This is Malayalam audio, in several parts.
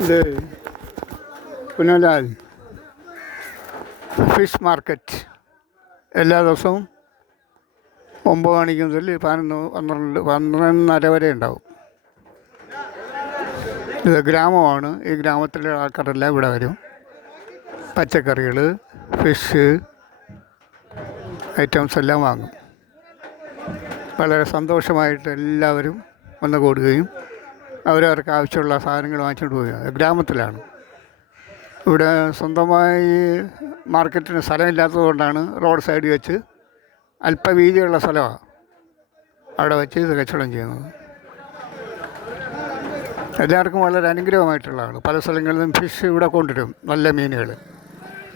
ഇത് പുനലാൽ ഫിഷ് മാർക്കറ്റ്. എല്ലാ ദിവസവും ഒമ്പത് മണിക്ക് മുതൽ പതിനൊന്ന് പന്ത്രണ്ട് പന്ത്രണ്ടര വരെ ഉണ്ടാവും. ഇത് ഗ്രാമമാണ്. ഈ ഗ്രാമത്തിലെ ആൾക്കാരെല്ലാം ഇവിടെ വരും. പച്ചക്കറികൾ ഫിഷ് ഐറ്റംസ് എല്ലാം വാങ്ങും. വളരെ സന്തോഷമായിട്ട് എല്ലാവരും വന്നു കൂടുകയും അവരവർക്ക് ആവശ്യമുള്ള സാധനങ്ങൾ വാങ്ങിച്ചുകൊണ്ട് പോവുക ഗ്രാമത്തിലാണ്. ഇവിടെ സ്വന്തമായി മാർക്കറ്റിന് സ്ഥലമില്ലാത്തത് കൊണ്ടാണ് റോഡ് സൈഡിൽ വെച്ച് അല്പ വീതിയുള്ള സ്ഥലമാണ് അവിടെ വെച്ച് ഇത് കച്ചവടം ചെയ്യുന്നത്. എല്ലാവർക്കും വളരെ അനുഗ്രഹമായിട്ടുള്ളതാണ് പല സ്ഥലങ്ങളിൽ നിന്നും ഫിഷ് ഇവിടെ കൊണ്ടുവരും നല്ല മീനുകൾ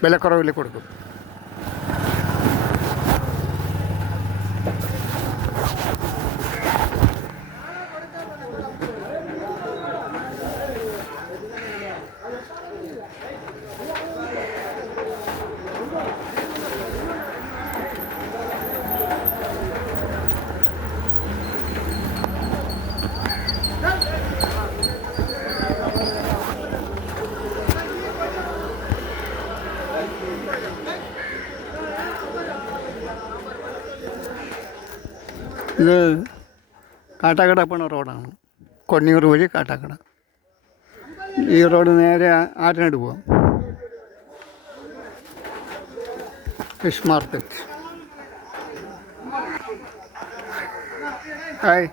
വിലക്കുറവിൽ കൊടുക്കും. ഇത് കാട്ടാക്കട പോണ റോഡാണ്. കൊണ്ണിയൂർ വഴി കാട്ടാക്കട. ഈ റോഡ് നേരെ ആറ്റിനട് പോവാം. ഫിഷ് മാർക്കറ്റ് ഹായ്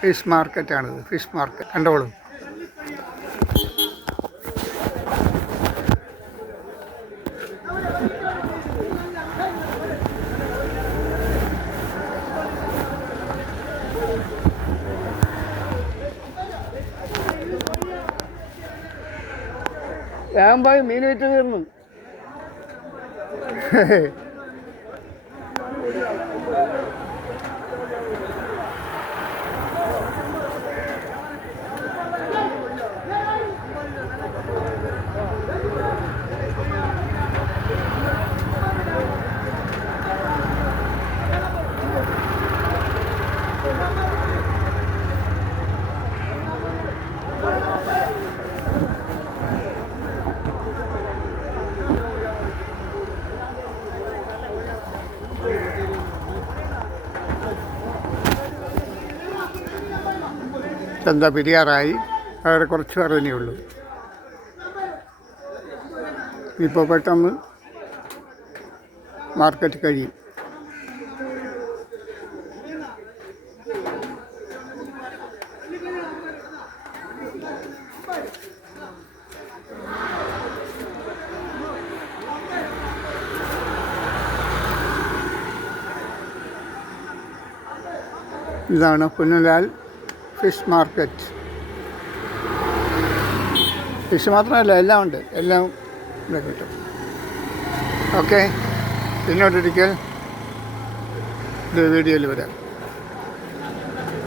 ഫിഷ് മാർക്കറ്റാണിത് ഫിഷ് മാർക്കറ്റ് കണ്ടോളൂ. വേഗം പോയി മീൻ വിറ്റ് തീർന്നു. ചന്ത പിരിയാറായി അവിടെ കുറച്ച് പേർ ഉള്ളൂ. ഇപ്പോൾ പെട്ടെന്ന് മാർക്കറ്റ് കഴിയും. ഇതാണ് പുന്നലാൽ. Fish market. ഫിഷ് മാത്രമല്ല എല്ലാം ഉണ്ട്. എല്ലാം ഇവിടെ കിട്ടും. ഓക്കെ. പിന്നോട്ടൊരിക്കൽ. വീഡിയോയിൽ വരാം.